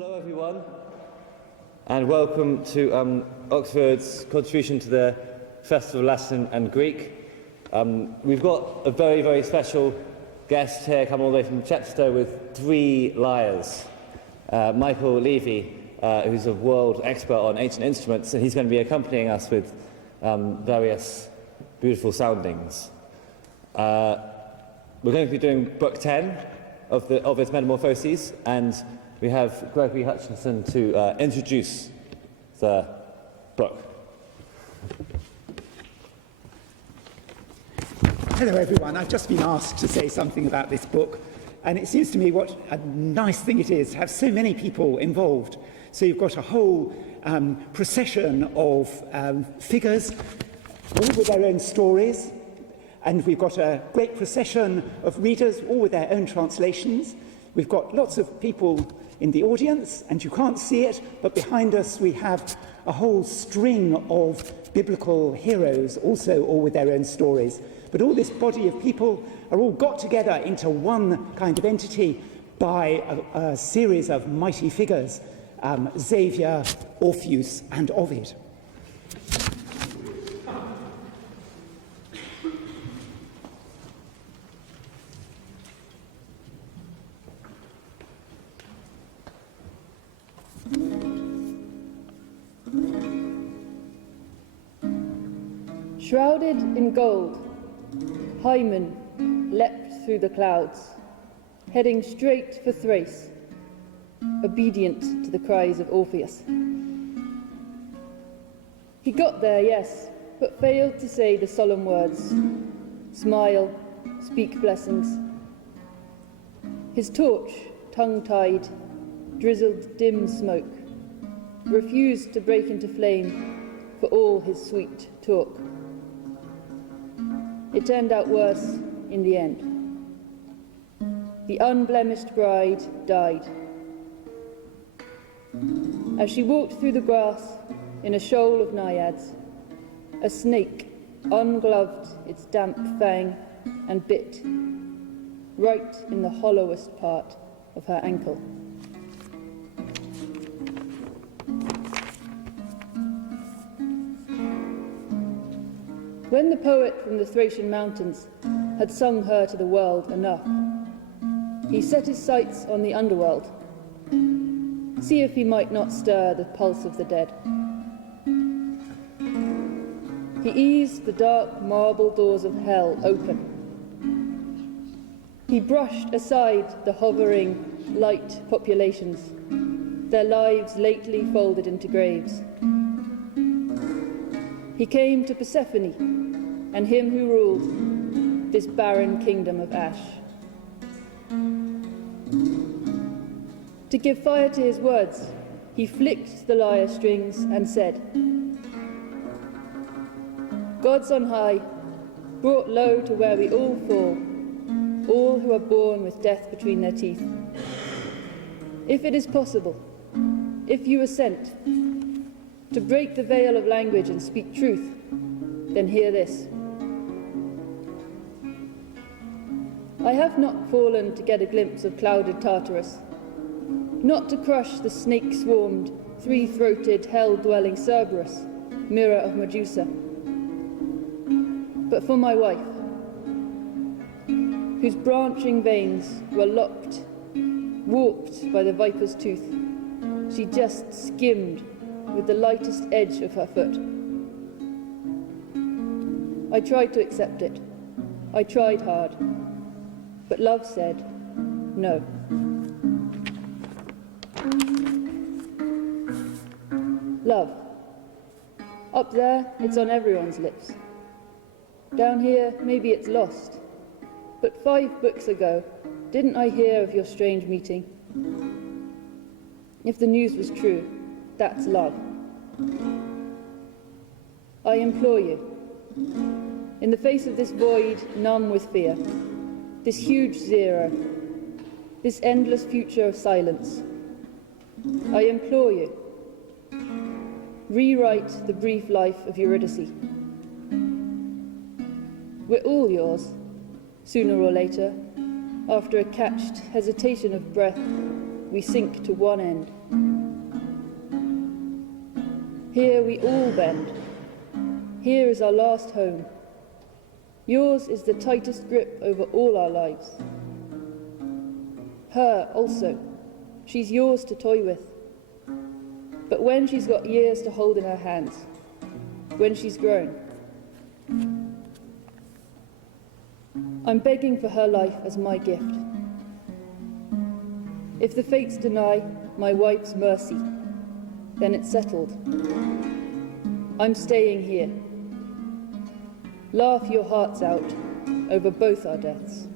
Hello everyone, and welcome to Oxford's contribution to the Festival of Latin and Greek. We've got a very, very special guest here, come all the way from Chepstow with 3 lyres. Michael Levy, who's a world expert on ancient instruments, and he's going to be accompanying us with various beautiful soundings. We're going to be doing Book 10 of Ovid's Metamorphoses, and we have Gregory Hutchinson to introduce the book. Hello everyone, I've just been asked to say something about this book, and it seems to me what a nice thing it is to have so many people involved. So you've got a whole procession of figures, all with their own stories, and we've got a great procession of readers, all with their own translations. We've got lots of people in the audience, and you can't see it, but behind us we have a whole string of biblical heroes, also all with their own stories. But all this body of people are all got together into one kind of entity by a series of mighty figures, Xavier, Orpheus and Ovid. Shrouded in gold, Hymen leapt through the clouds, heading straight for Thrace, obedient to the cries of Orpheus. He got there, yes, but failed to say the solemn words, smile, speak blessings. His torch, tongue-tied, drizzled dim smoke, refused to break into flame for all his sweet talk. It turned out worse in the end. The unblemished bride died. As she walked through the grass in a shoal of naiads, a snake ungloved its damp fang and bit right in the hollowest part of her ankle. When the poet from the Thracian mountains had sung her to the world enough, he set his sights on the Underworld, see if he might not stir the pulse of the dead. He eased the dark marble doors of hell open. He brushed aside the hovering, light populations, their lives lately folded into graves. He came to Persephone, and him who ruled this barren kingdom of ash. To give fire to his words, he flicked the lyre strings and said, Gods on high, brought low to where we all fall, all who are born with death between their teeth. If it is possible, if you are sent to break the veil of language and speak truth, then hear this. I have not fallen to get a glimpse of clouded Tartarus, not to crush the snake-swarmed, 3-throated, hell-dwelling Cerberus, mirror of Medusa, but for my wife, whose branching veins were locked, warped by the viper's tooth. She just skimmed with the lightest edge of her foot. I tried to accept it. I tried hard. But love said, no. Love. Up there, it's on everyone's lips. Down here, maybe it's lost. But 5 books ago, didn't I hear of your strange meeting? If the news was true, that's love. I implore you, in the face of this void numb with fear, this huge zero, this endless future of silence, I implore you, rewrite the brief life of Eurydice. We're all yours, sooner or later, after a catched hesitation of breath we sink to one end. Here we all bend. Here is our last home. Yours is the tightest grip over all our lives. Her also. She's yours to toy with. But when she's got years to hold in her hands, when she's grown, I'm begging for her life as my gift. If the fates deny my wife's mercy, then it's settled. I'm staying here. Laugh your hearts out over both our deaths.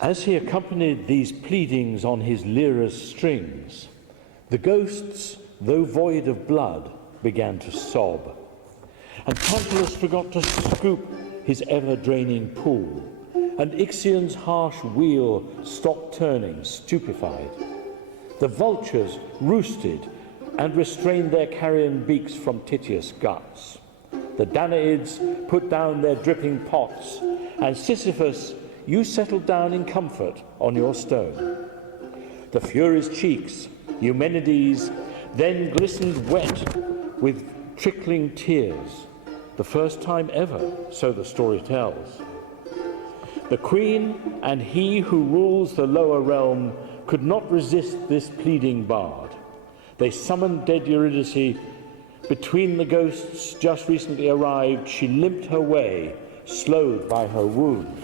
As he accompanied these pleadings on his Lyre's strings, the ghosts, though void of blood, began to sob, and Tantalus forgot to scoop his ever-draining pool, and Ixion's harsh wheel stopped turning, stupefied. The vultures roosted and restrained their carrion beaks from Titius' guts. The Danaids put down their dripping pots, and Sisyphus, you settled down in comfort on your stone. The Furies' cheeks, Eumenides, then glistened wet with trickling tears, the first time ever, so the story tells. The queen and he who rules the lower realm could not resist this pleading bard. They summoned dead Eurydice. Between the ghosts just recently arrived, she limped her way, slowed by her wound.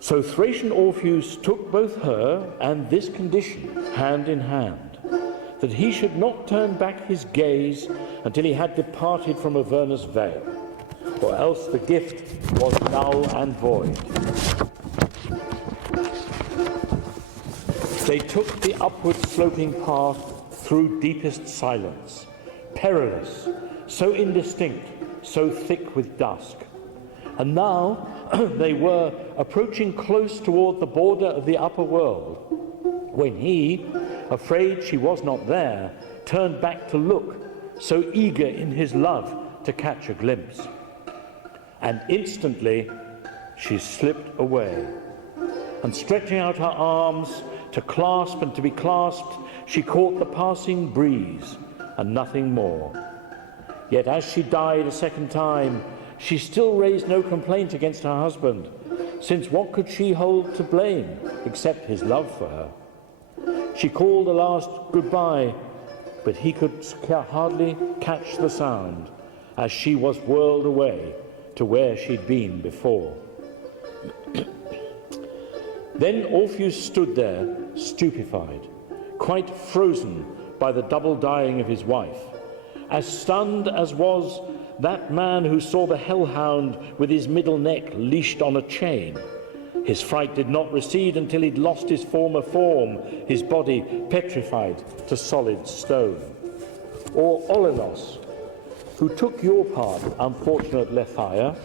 So Thracian Orpheus took both her and this condition hand in hand, that he should not turn back his gaze until he had departed from Avernus' vale, or else the gift was null and void. They took the upward sloping path through deepest silence, perilous, so indistinct, so thick with dusk. And now they were approaching close toward the border of the upper world, when he, afraid she was not there, turned back to look, so eager in his love to catch a glimpse. And instantly she slipped away, and stretching out her arms to clasp and to be clasped, she caught the passing breeze and nothing more. Yet as she died a second time, she still raised no complaint against her husband, since what could she hold to blame except his love for her? She called a last goodbye, but he could hardly catch the sound, as she was whirled away to where she'd been before. Then Orpheus stood there, stupefied, quite frozen by the double dying of his wife, as stunned as was that man who saw the hellhound with his middle neck leashed on a chain. His fright did not recede until he'd lost his former form, his body petrified to solid stone. Or Olenos, who took your part, unfortunate Lethaia,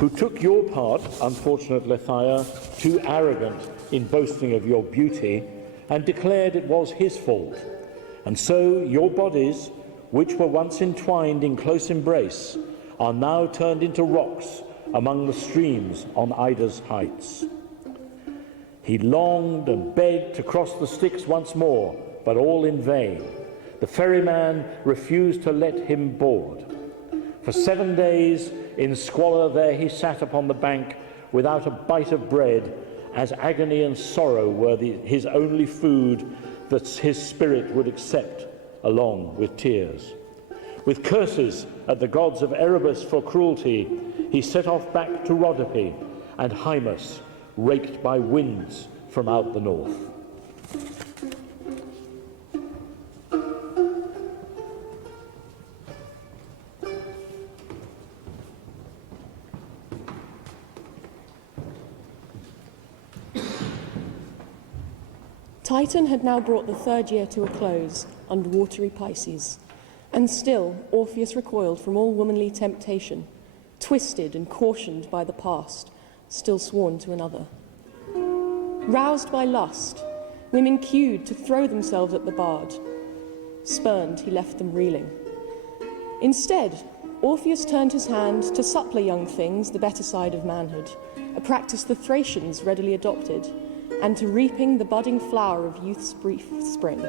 who took your part, unfortunate Lethaia, too arrogant in boasting of your beauty, and declared it was his fault. And so your bodies, which were once entwined in close embrace, are now turned into rocks among the streams on Ida's heights. He longed and begged to cross the Styx once more, but all in vain. The ferryman refused to let him board. For 7 days in squalor there he sat upon the bank without a bite of bread, as agony and sorrow were his only food that his spirit would accept along with tears. With curses at the gods of Erebus for cruelty, he set off back to Rhodope and Hymus, raked by winds from out the north. Titan had now brought the third year to a close under watery Pisces, and still Orpheus recoiled from all womanly temptation, twisted and cautioned by the past, still sworn to another. Roused by lust, women queued to throw themselves at the bard. Spurned, he left them reeling. Instead, Orpheus turned his hand to suppler young things the better side of manhood, a practice the Thracians readily adopted, and to reaping the budding flower of youth's brief spring.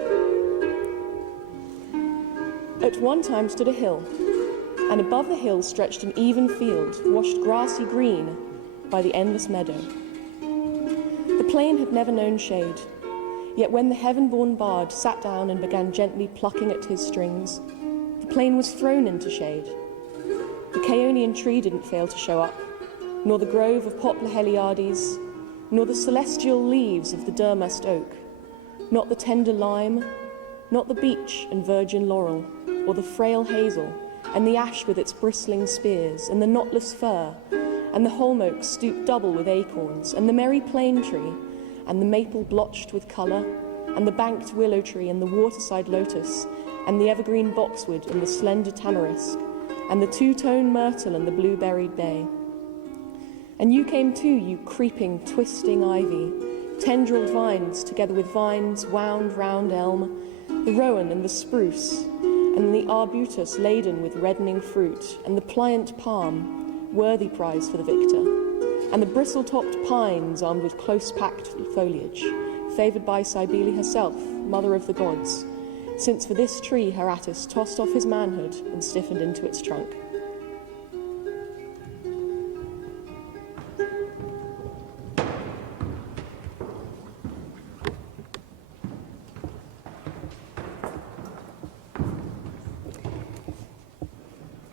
At one time stood a hill, and above the hill stretched an even field, washed grassy green by the endless meadow. The plain had never known shade, yet when the heaven-born bard sat down and began gently plucking at his strings, the plain was thrown into shade. The Chaonian tree didn't fail to show up, nor the grove of poplar Heliades, nor the celestial leaves of the durmast oak, not the tender lime, not the beech and virgin laurel, or the frail hazel, and the ash with its bristling spears, and the knotless fir, and the holm oak stooped double with acorns, and the merry plane tree, and the maple blotched with colour, and the banked willow tree, and the waterside lotus, and the evergreen boxwood, and the slender tamarisk, and the two-tone myrtle, and the blue-berried bay. And you came too, you creeping, twisting ivy, tendrilled vines together with vines wound round elm, the rowan and the spruce, and the arbutus laden with reddening fruit, and the pliant palm, worthy prize for the victor, and the bristle-topped pines armed with close-packed foliage, favoured by Cybele herself, mother of the gods, since for this tree her Attis tossed off his manhood and stiffened into its trunk.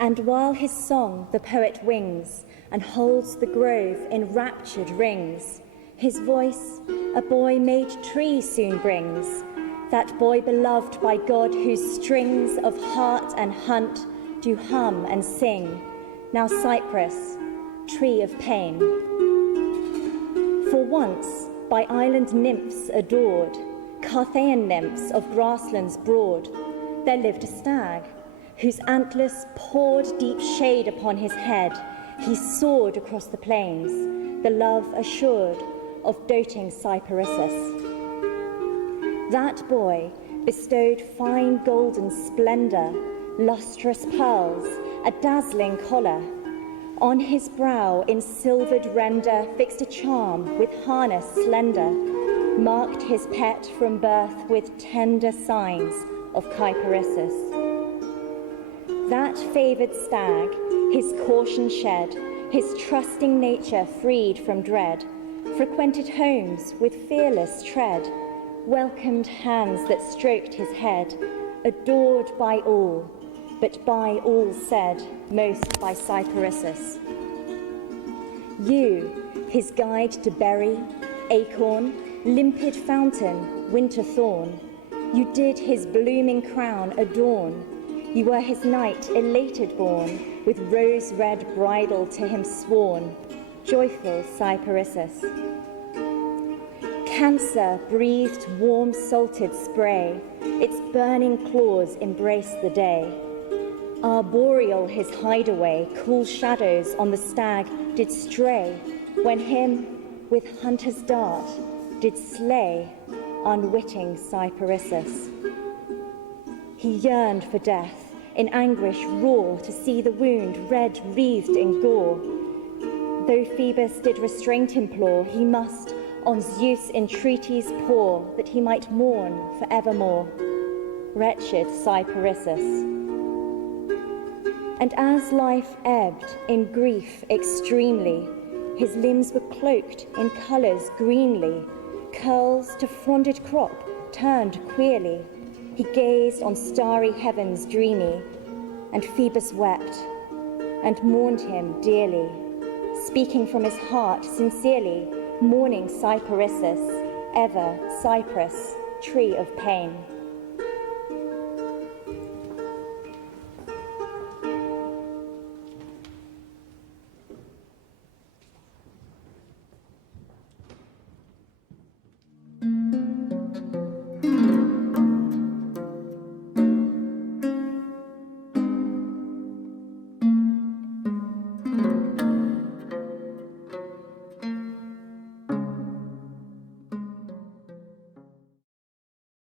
And while his song the poet wings and holds the grove in raptured rings, his voice a boy made tree soon brings, that boy beloved by God whose strings of heart and hunt do hum and sing, now cypress, tree of pain. For once by island nymphs adored, Carthaean nymphs of grasslands broad, there lived a stag, whose antlers poured deep shade upon his head. He soared across the plains, the love assured of doting Cyparissus. That boy bestowed fine golden splendor, lustrous pearls, a dazzling collar. On his brow in silvered render fixed a charm with harness slender, marked his pet from birth with tender signs of Cyparissus. That favoured stag, his caution shed, his trusting nature freed from dread, frequented homes with fearless tread, welcomed hands that stroked his head, adored by all, but by all said, most by Cyparissus. You, his guide to berry, acorn, limpid fountain, winter thorn, you did his blooming crown adorn. You were his knight elated born, with rose-red bridle to him sworn, joyful Cyparissus. Cancer breathed warm salted spray, its burning claws embraced the day. Arboreal his hideaway, cool shadows on the stag did stray, when him with hunter's dart did slay unwitting Cyparissus. He yearned for death, in anguish raw, to see the wound red wreathed in gore. Though Phoebus did restraint implore, he must on Zeus entreaties pour, that he might mourn for evermore. Wretched Cyparissus. And as life ebbed in grief extremely, his limbs were cloaked in colours greenly, curls to fronded crop turned queerly. He gazed on starry heavens dreamy, and Phoebus wept, and mourned him dearly, speaking from his heart sincerely, mourning Cyparissus, ever cypress, tree of pain.